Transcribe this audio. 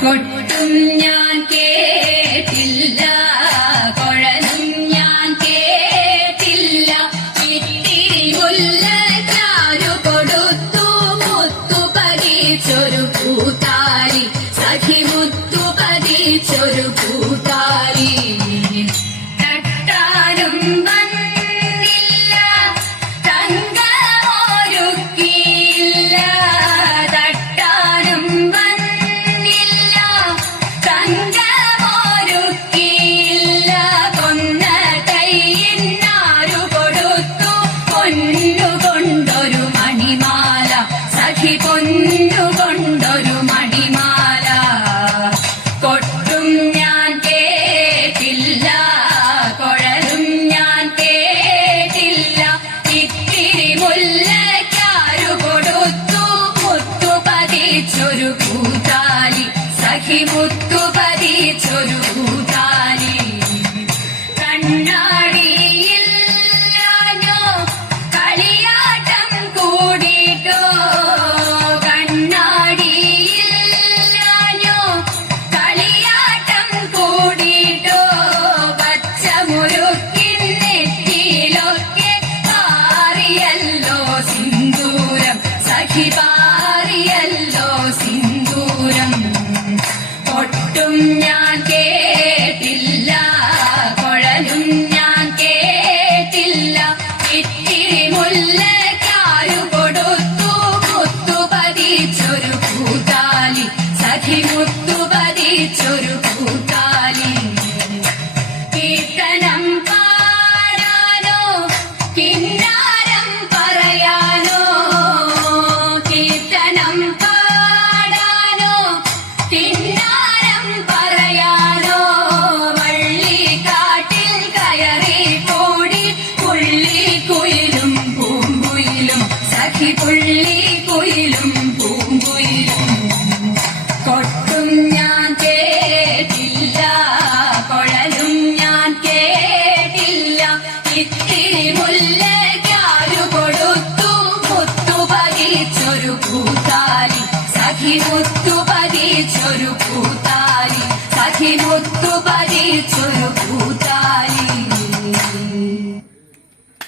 കൊട്ടും ഞാൻ കേട്ടില്ല, കുഴലും ഞാൻ കേട്ടില്ല. ഇത്തിരി മുല്ലക്കാരു കൊടുത്തു മുത്തു പതിച്ചൊരു പൂത്താലി, സഖി മുത്തു പതിച്ചൊരു പൂത്താലി. തട്ടാനും വന്നില്ല, തങ്കമൊരുക്കിയില്ല. തട്ടാനും വന്നില്ല, തങ്കമൊരുക്കിയില്ല. കൊന്നതൈന്നാരു കൊടുത്തു പൊന്നുകൊണ്ടൊരു മണിമാല, സഖി പൊന്നുകൊണ്ടൊരു മണിമാല. കൊട്ടും ഞാൻ കേട്ടില്ല, കുഴലും ഞാൻ കേട്ടില്ല. ഇത്തിരി മുല്ലക്കാരു കൊടുത്തു മുത്തു പതിച്ചൊരു പൂത്താലി, സഖി മുത്തു പതിച്ചൊരു പൂത്താലി. കണ്ണാടിയില്ലാഞ്ഞോ കളിയാട്ടം കൂടിട്ടോ, കണ്ണാടിയില്ലാഞ്ഞോ കളിയാട്ടം കൂടിട്ടോ. പച്ചമുരുക്കിൻ നെറ്റിയിലൊക്കെ പാറിയല്ലോ സിന്ദൂരം, സഖി പാറിയല്ലോ സിന്ദൂരം. കൊട്ടും ഞാൻ കേട്ടില്ല, കുഴലും ഞാൻ കേട്ടില്ല. ഇത്തിരി മുല്ലക്കാരു കൊടുത്തു മുത്തു പതിച്ചൊരു പൂത്താലി, സഖി മുത്തു പതിച്ചൊരു പൂത്താലി. കീർത്തനം പാടാനോ കിന്നാരം പറയാനോ, കീർത്തനം പാടാനോ കിന്നാരം പറയാനോ. വള്ളിക്കാട്ടിൽ കയറി കൂടി പുള്ളിക്കുയിലും പൂങ്കുയിലും, സഖി പുള്ളിക്കുയിലും പൂങ്കുയിലും. കൊട്ടും ഞാൻ കേട്ടില്ല, കുഴലും ഞാൻ കേട്ടില്ല. ഇത്തിരി മുല്ലക്കാരു കൊടുത്തു മുത്തു പതിച്ചൊരു പൂത്താലി, സഖി മുത്തു പതിച്ചൊരു പൂത്താലി, സഖി മുത്തു